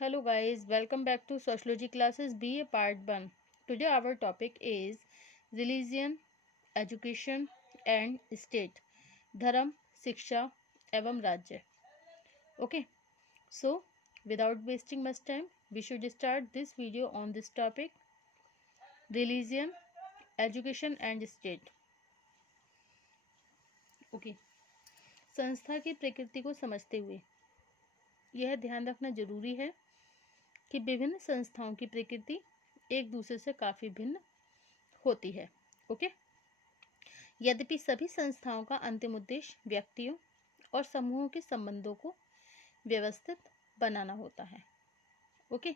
Hello guys, welcome back to Sociology classes BA part 1. Today our topic is religion, education and state. धर्म, शिक्षा एवं राज्य. Okay, so without wasting much time, we should start this video on this topic, religion, education and state. Okay, संस्था की प्रकृति को समझते हुए यह ध्यान रखना जरूरी है कि विभिन्न संस्थाओं की प्रकृति एक दूसरे से काफ़ी भिन्न होती है। ओके, यद्यपि सभी संस्थाओं का अंतिम उद्देश्य व्यक्तियों और समूहों के संबंधों को व्यवस्थित बनाना होता है। Okay,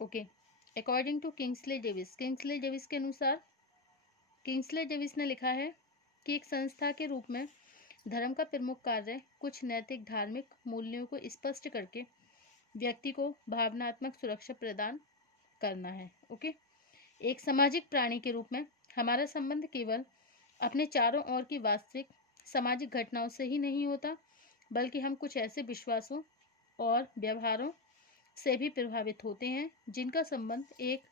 okay, according to Kingsley Davis के अनुसार किंग्सले डेविस ने लिखा है कि एक संस्था के रूप में धर्म का प्रमुख कार्य कुछ नैतिक धार्मिक मूल्यों को स्पष्ट करके व्यक्ति को भावनात्मक सुरक्षा प्रदान करना है। ओके, एक सामाजिक प्राणी के रूप में हमारा संबंध केवल अपने चारों ओर की वास्तविक सामाजिक घटनाओं से ही नहीं होता, बल्कि हम कुछ ऐसे विश्वासों और व्यवहारों से भी प्रभावित होते हैं जिनका संबंध एक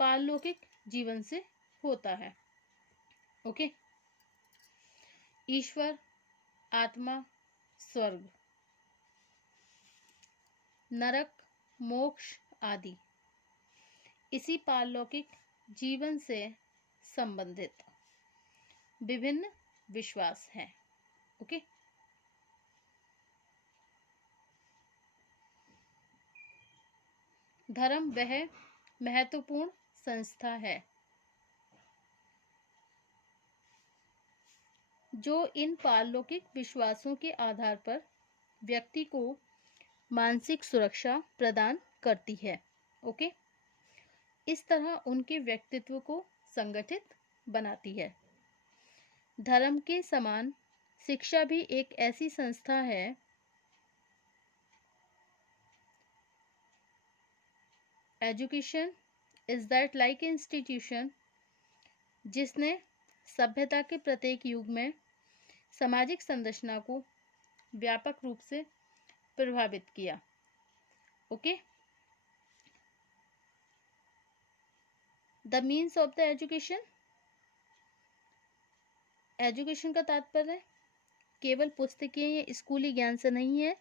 पारलौकिक जीवन से होता है। ओके, ईश्वर, आत्मा, स्वर्ग, नरक, मोक्ष आदि इसी पारलौकिक जीवन से संबंधित विभिन्न विश्वास हैं। ओके, धर्म वह महत्वपूर्ण संस्था है जो इन पारलौकिक विश्वासों के आधार पर व्यक्ति को मानसिक सुरक्षा प्रदान करती है। ओके, इस तरह उनके व्यक्तित्व को संगठित बनाती है। धर्म के समान शिक्षा भी एक ऐसी संस्था है education is that like institution जिसने सभ्यता के प्रत्येक युग में सामाजिक संरचना को व्यापक रूप से प्रभावित किया। Okay, the means of the education का तात्पर्य केवल पुस्तकीय या स्कूली ज्ञान से नहीं है,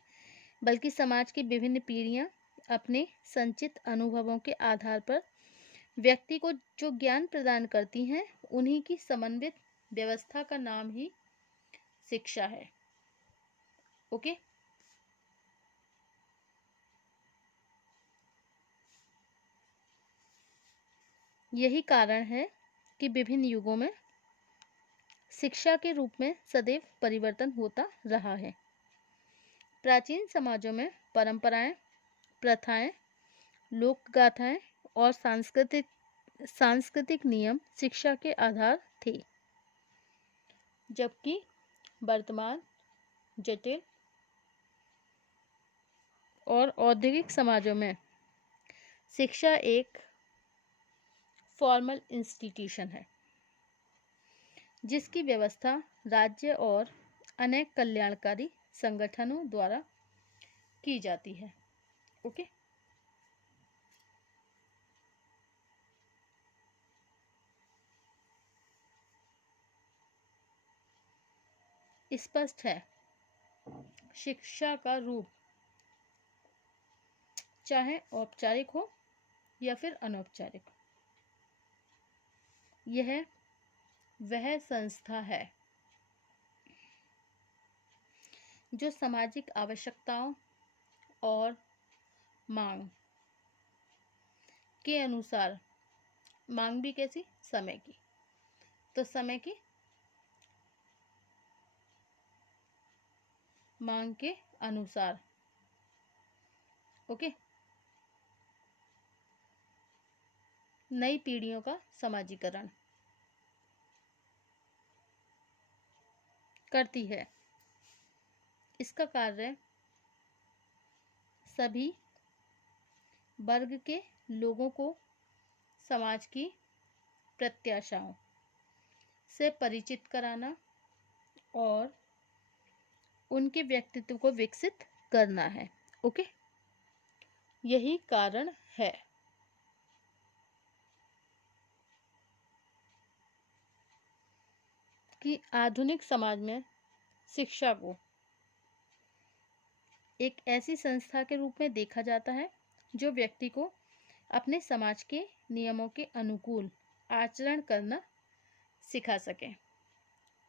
बल्कि समाज की विभिन्न पीढ़ियां अपने संचित अनुभवों के आधार पर व्यक्ति को जो ज्ञान प्रदान करती हैं, उन्हीं की समन्वित व्यवस्था का नाम ही शिक्षा है। ओके, यही कारण है कि विभिन्न युगों में शिक्षा के रूप में सदैव परिवर्तन होता रहा है। प्राचीन समाजों में परंपराएं, प्रथाएं, लोक गाथाएं और सांस्कृतिक नियम शिक्षा के आधार थे, जबकि वर्तमान जटिल और औद्योगिक समाजों में शिक्षा एक फॉर्मल इंस्टीट्यूशन है जिसकी व्यवस्था राज्य और अनेक कल्याणकारी संगठनों द्वारा की जाती है। ओके, स्पष्ट है शिक्षा का रूप चाहे औपचारिक हो या फिर अनौपचारिक, यह वह संस्था है जो सामाजिक आवश्यकताओं और मांग के अनुसार, मांग भी कैसी, समय की, तो समय की मांग के अनुसार ओके नई पीढ़ियों का समाजीकरण करती है। इसका कार्य सभी वर्ग के लोगों को समाज की प्रत्याशाओं से परिचित कराना और उनके व्यक्तित्व को विकसित करना है। ओके, यही कारण है। कि आधुनिक समाज में शिक्षा को एक ऐसी संस्था के रूप में देखा जाता है जो व्यक्ति को अपने समाज के नियमों के अनुकूल आचरण करना सिखा सके।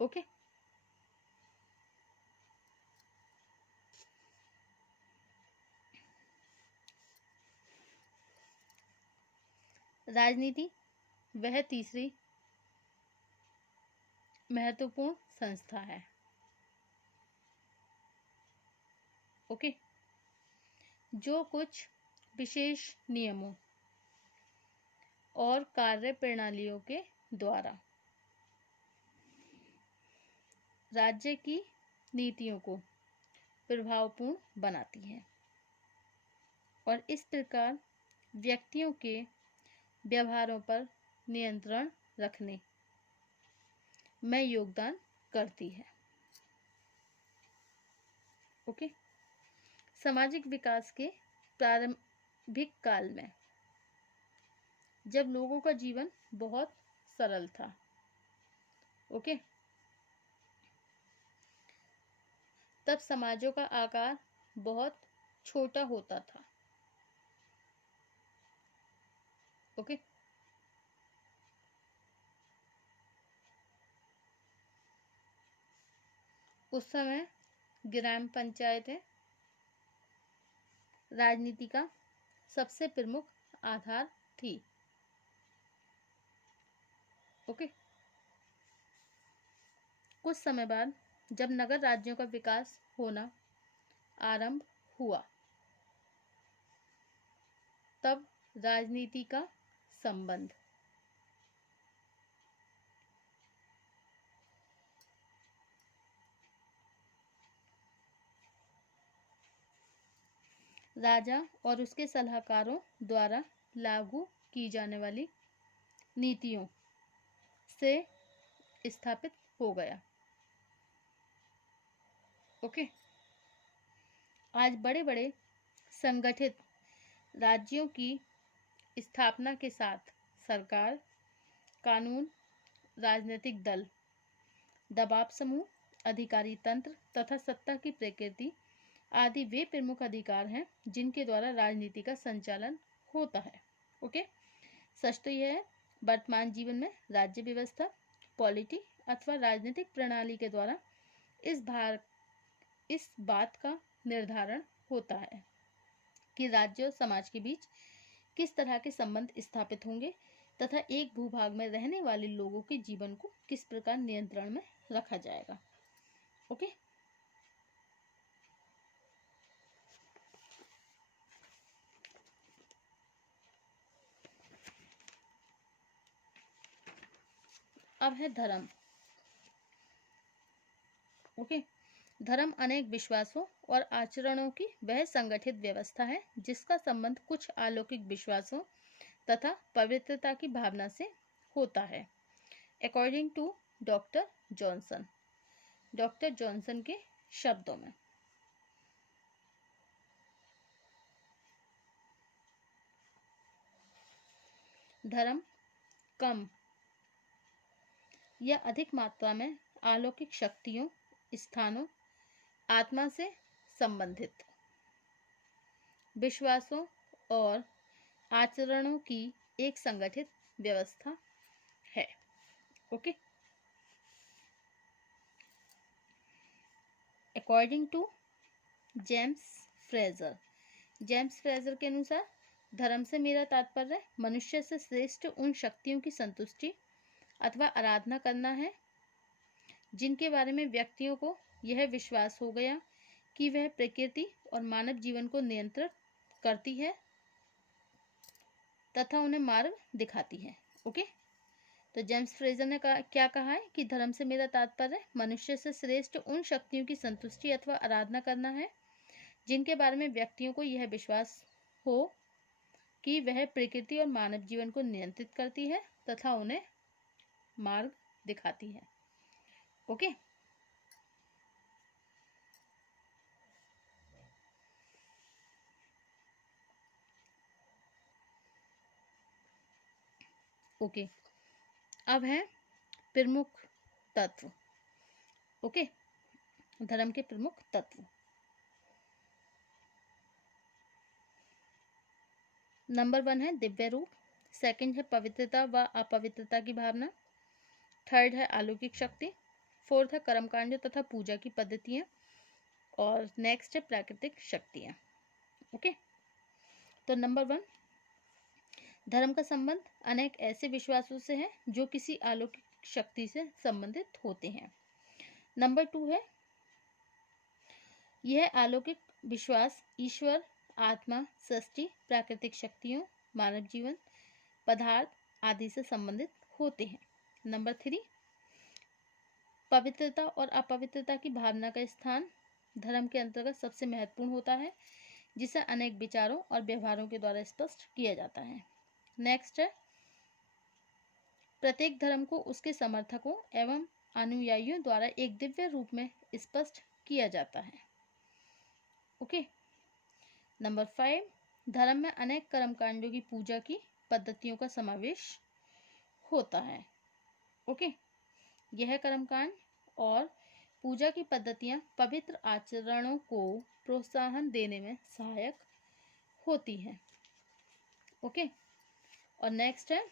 ओके, राजनीति वह तीसरी महत्वपूर्ण संस्था है। ओके, जो कुछ विशेष नियमों और कार्य प्रणालियों के द्वारा राज्य की नीतियों को प्रभावपूर्ण बनाती है और इस प्रकार व्यक्तियों के व्यवहारों पर नियंत्रण रखने में योगदान करती है। ओके, सामाजिक विकास के प्रारंभिक काल में जब लोगों का जीवन बहुत सरल था, ओके, तब समाजों का आकार बहुत छोटा होता था। ओके, उस समय ग्राम पंचायतें राजनीति का सबसे प्रमुख आधार थी। ओके, कुछ समय बाद जब नगर राज्यों का विकास होना आरंभ हुआ, तब राजनीति का संबंध राजा और उसके सलाहकारों द्वारा लागू की जाने वाली नीतियों से स्थापित हो गया। ओके, आज बड़े बड़े संगठित राज्यों की स्थापना के साथ सरकार, कानून, राजनीतिक दल, दबाव समूह, अधिकारी तंत्र तथा सत्ता की प्रकृति आदि वे प्रमुख अधिकार हैं जिनके द्वारा राजनीति का संचालन होता है। ओके, सच तो यह है, वर्तमान जीवन में राज्य व्यवस्था, पॉलिटी अथवा राजनीतिक प्रणाली के द्वारा इस बात का निर्धारण होता है कि राज्य और समाज के बीच किस तरह के संबंध स्थापित होंगे तथा एक भूभाग में रहने वाले लोगों के जीवन को किस प्रकार नियंत्रण में रखा जाएगा। ओके, अब है धर्म। ओके, धर्म अनेक विश्वासों और आचरणों की वह संगठित व्यवस्था है जिसका संबंध कुछ अलौकिक विश्वासों तथा पवित्रता की भावना से होता है। अकॉर्डिंग टू डॉक्टर जॉनसन के शब्दों में, धर्म कम या अधिक मात्रा में अलौकिक शक्तियों, स्थानों, आत्मा से संबंधित विश्वासों और आचरणों की एक संगठित व्यवस्था है। Okay, according to James Frazer के अनुसार धर्म से मेरा तात्पर्य मनुष्य से श्रेष्ठ उन शक्तियों की संतुष्टि अथवा आराधना करना है जिनके बारे में व्यक्तियों को यह विश्वास हो गया कि वह प्रकृति और मानव जीवन को नियंत्रित करती है तथा उन्हें मार्ग दिखाती है। ओके, तो जेम्स फ्रेजर ने क्या कहा है कि धर्म से मेरा तात्पर्य मनुष्य से श्रेष्ठ उन शक्तियों की संतुष्टि अथवा आराधना करना है जिनके बारे में व्यक्तियों को यह विश्वास हो कि वह प्रकृति और मानव जीवन को नियंत्रित करती है तथा उन्हें मार्ग दिखाती है। ओके, ओके, अब है प्रमुख तत्व। ओके, धर्म के प्रमुख तत्व। नंबर 1 है दिव्य रूप, सेकंड है पवित्रता व अपवित्रता की भावना, थर्ड है अलौकिक शक्ति, फोर्थ है कर्मकांड तथा पूजा की पद्धतियां, और नेक्स्ट है प्राकृतिक शक्तियां। ओके, तो नंबर 1, धर्म का संबंध अनेक ऐसे विश्वासों से है जो किसी अलौकिक शक्ति से संबंधित होते हैं। नंबर 2 है यह अलौकिक विश्वास ईश्वर, आत्मा, सृष्टि, प्राकृतिक शक्तियों, मानव जीवन, पदार्थ आदि से संबंधित होते हैं। नंबर 3, पवित्रता और अपवित्रता की भावना का स्थान धर्म के अंतर्गत सबसे महत्वपूर्ण होता है, जिसे अनेक विचारों और व्यवहारों के द्वारा स्पष्ट किया जाता है। नेक्स्ट है प्रत्येक धर्म को उसके समर्थकों एवं अनुयायियों द्वारा एक दिव्य रूप में स्पष्ट किया जाता है। ओके, नंबर 5, धर्म में अनेक कर्मकांडों की पूजा की पद्धतियों का समावेश होता है। ओके, यह कर्मकांड और पूजा की पद्धतियां पवित्र आचरणों को प्रोत्साहन देने में सहायक होती हैं। ओके, और नेक्स्ट है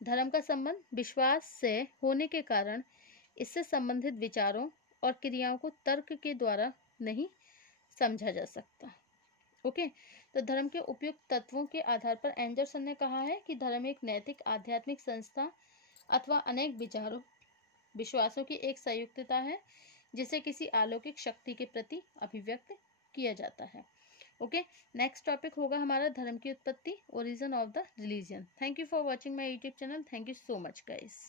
धर्म का संबंध विश्वास से होने के कारण इससे संबंधित विचारों और क्रियाओं को तर्क के द्वारा नहीं समझा जा सकता। ओके, तो धर्म के उपयुक्त तत्वों के आधार पर एंडरसन ने कहा है कि धर्म एक नैतिक आध्यात्मिक संस्था अथवा अनेक विचारों विश्वासों की एक संयुक्तता है जिसे किसी अलौकिक शक्ति के प्रति अभिव्यक्त किया जाता है। ओके, नेक्स्ट टॉपिक होगा हमारा धर्म की उत्पत्ति, origin of the religion. Thank you for watching my YouTube channel. Thank you so much guys.